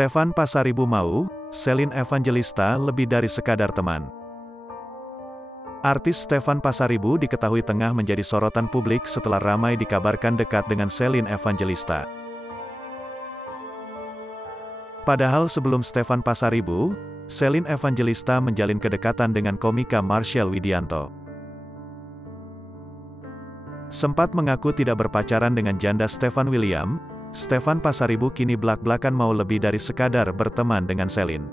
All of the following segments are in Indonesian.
Stefan Pasaribu mau, Shelin Evangelista lebih dari sekadar teman. Artis Stefan Pasaribu diketahui tengah menjadi sorotan publik setelah ramai dikabarkan dekat dengan Shelin Evangelista. Padahal sebelum Stefan Pasaribu, Shelin Evangelista menjalin kedekatan dengan komika Marshell Widianto. Sempat mengaku tidak berpacaran dengan janda Stefan William, Stefan Pasaribu kini blak-blakan mau lebih dari sekadar berteman dengan Shelin.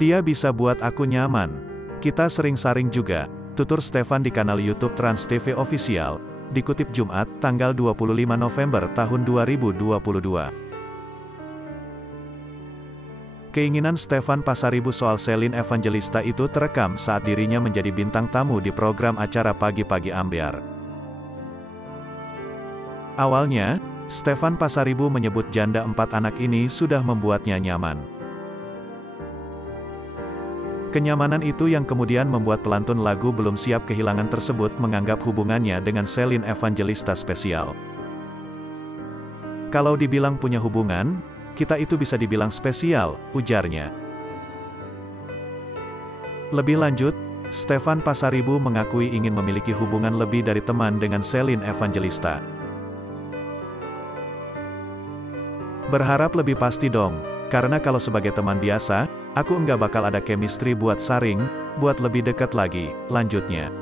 Dia bisa buat aku nyaman. Kita sering saring juga, tutur Stefan di kanal YouTube Trans TV Official, dikutip Jumat, tanggal 25 November tahun 2022. Keinginan Stefan Pasaribu soal Shelin Evangelista itu terekam saat dirinya menjadi bintang tamu di program acara Pagi-Pagi Ambyar. Awalnya, Stefan Pasaribu menyebut janda 4 anak ini sudah membuatnya nyaman. Kenyamanan itu yang kemudian membuat pelantun lagu Belum Siap Kehilangan tersebut menganggap hubungannya dengan Shelin Evangelista spesial. Kalau dibilang punya hubungan, kita itu bisa dibilang spesial, ujarnya. Lebih lanjut, Stefan Pasaribu mengakui ingin memiliki hubungan lebih dari teman dengan Shelin Evangelista. Berharap lebih pasti dong, karena kalau sebagai teman biasa, aku nggak bakal ada chemistry buat saring, buat lebih dekat lagi, lanjutnya.